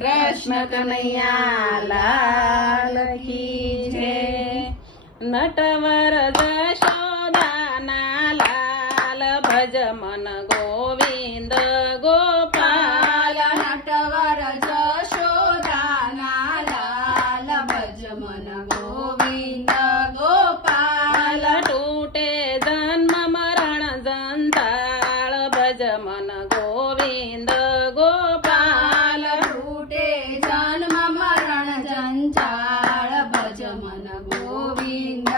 कृष्ण कन्हैया लाल की जय। नटवर जशोदाना लाल भज मन गोविंद गोपाल। नटवर जशोदाना लाल भज मन गोविंद गोपाल। टूटे जन्म मरण जंजाळ भज मन गोविंद गोपाल। टूटे जन्म मरण जंजाळ भज मन गोविंद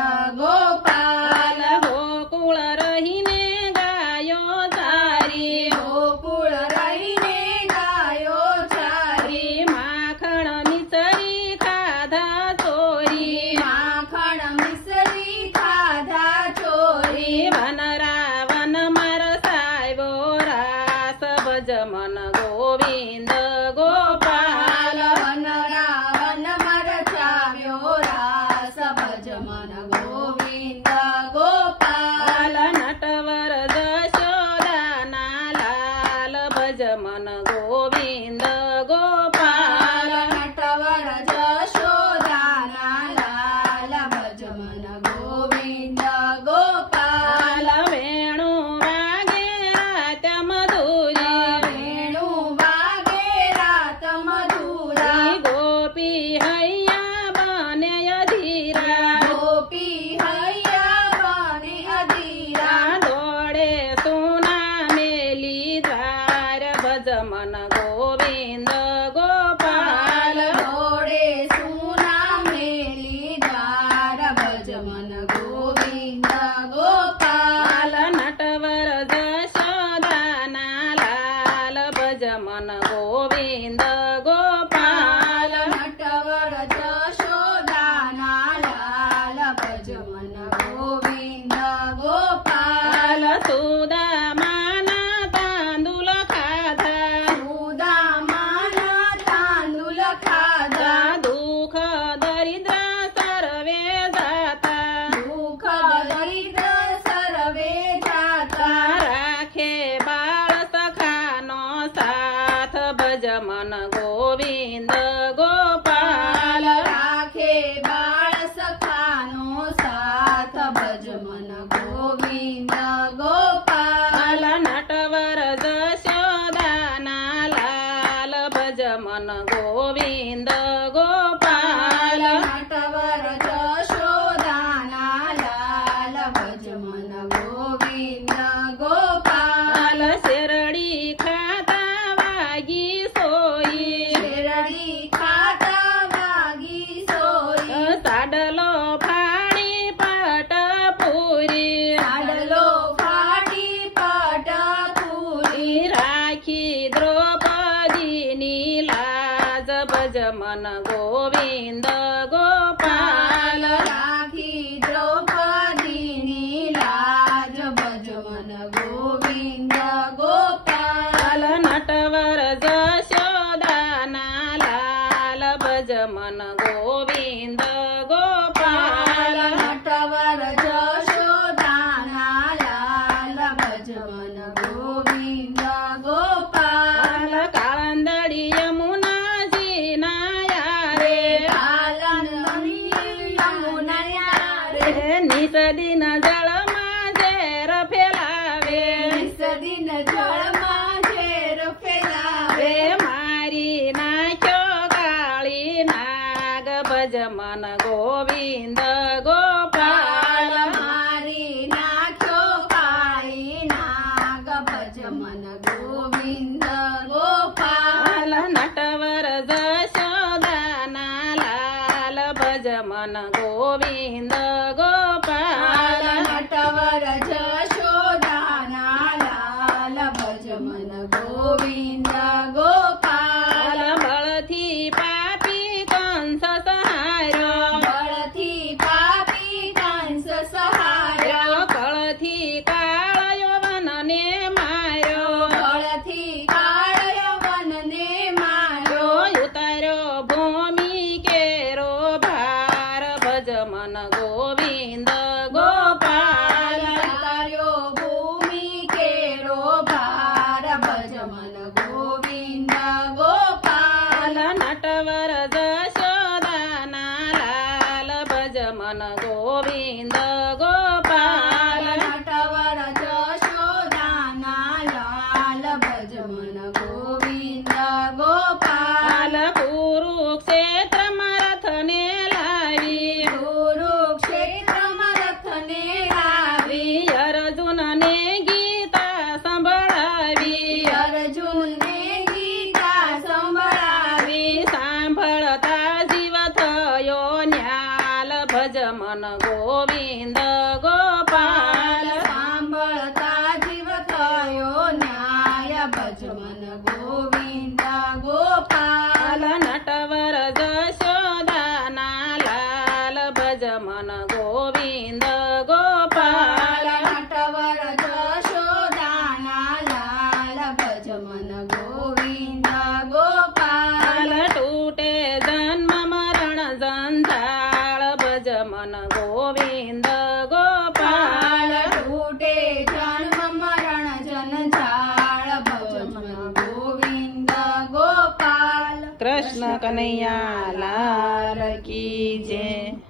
गोपाल। गोकुळ रहीने गायो चारी गोकुळ रहीने गायो चारी। माखण मिसरी खाधा चोरी माखण मिसरी खाधा चोरी। वनरावन मरसायो रास भज मन गोविंद गोपाल। वनरावन मरचाव्यो रास भज मन गोविंद गोपाल। नटवर जशोदाना लाल भज मन गोविंद गोपाल। नटवर जशोदाना लाल भज मन गोविंद गोपाल। वेणु वागे रात मधुरी वेणु वागे रात मधुरा। गोपी हैया बने अधीरा गोपी हैया बने अधीरा। दौड़े सोना मेली द्वार भज मन गोविंद गोपाल। दौड़े सुना मेली द्वार भज मन गोविंद गोपाल। नटवर जशोदाना लाल भज मन गोविंद गोपाल। नटवर जशोदाना लाल भज मन गोविंद गोपाल। सुदामाना तांदूळ खाधा सुदामाना तांदूळ खाधा। दुःख दरिद्र सर्वे जाता दुःख दरिद्र सर्वे जाता। राखे बाळ सखानो साथ भज मन गोविंद गोपाल। राखे बाळ सखानो साथ भज मन गोविंद गोपाल। नटवर जशोदाना लाल भज मन गोविंद गोपाल। नटवर जशोदाना लाल भज मन गोविंद गोपाल। शेरडी खाता वागी सोयी शेरडी खाता वागी सोयी। साडलो फाडी पटपुरी साडलो फाटी पटपुरी। राखी द्रौपदीनी लाज भज मन गोविंद गोपाल। राखी द्रौपदीनी लाज भज मन गोविंद गोपाल। नटवर जशोदाना लाल भज मन गोविंद गोपाल। नटवर जशोदाना लाल भज मन गोविंद गोपाल। काळंदडी यमुनाजी नाया रे यमुनया रे। निसदिन जळ माझेर फेलावे दिन जळ माझेर फेलावे। मारी नाख्यो काळी नाग भज मन गोविंद गोपाल। मारी नाख्यो काळी नाग भज मन गोविंद गोपाल। नटवर जशोदाना लाल भज मन गोविंद गोपाल। नटवर जशोदाना लाल भज मन गोविंद गोपाल। बळथी पापी कंस सहार्यो बळथी पापी कंस सहार्यो। कळथी काळयो वनने मार्यो बळथी काळयो वनने मार्यो। उतार्यो भूमी केरो भार भज मन गोविंद નટવર જશોદાના લાલ ભજ મન ગોવિંદ ગોપાલ નટવર જશોદાના લાલ ભજ મન ગોવિંદ ગોપાલ કુરુક્ષેત્રમાં રથને લાવી કુરુક્ષેત્રમાં રથને લાવી અર્જુનને ગીતા સંભળાવી અર્જુનને ગીતા સંભળાવી સાંભળતા જીવ થયો ન્યાલ ભજ મન ગોવિંદ ગોપાલ સાંભળતા જીવ થયો ન્યાય ભજ મન ગોવિંદ ગોપાલ નટવર જશોદાના લાલ ભજ મન ગોવિંદ ગોપાલ નટવર જશોદાના લાલ ભજ મન ગોવિંદ ગોપાલ તૂટે જન્મ મરણ જંજાળ ભજ મન ગોવિંદ ગોપાલ તૂટે જન્મ મરણ જનજાળ ભજ મન ગોવિંદ ગોપાલ કૃષ્ણ કનૈયા લાલ કી જય.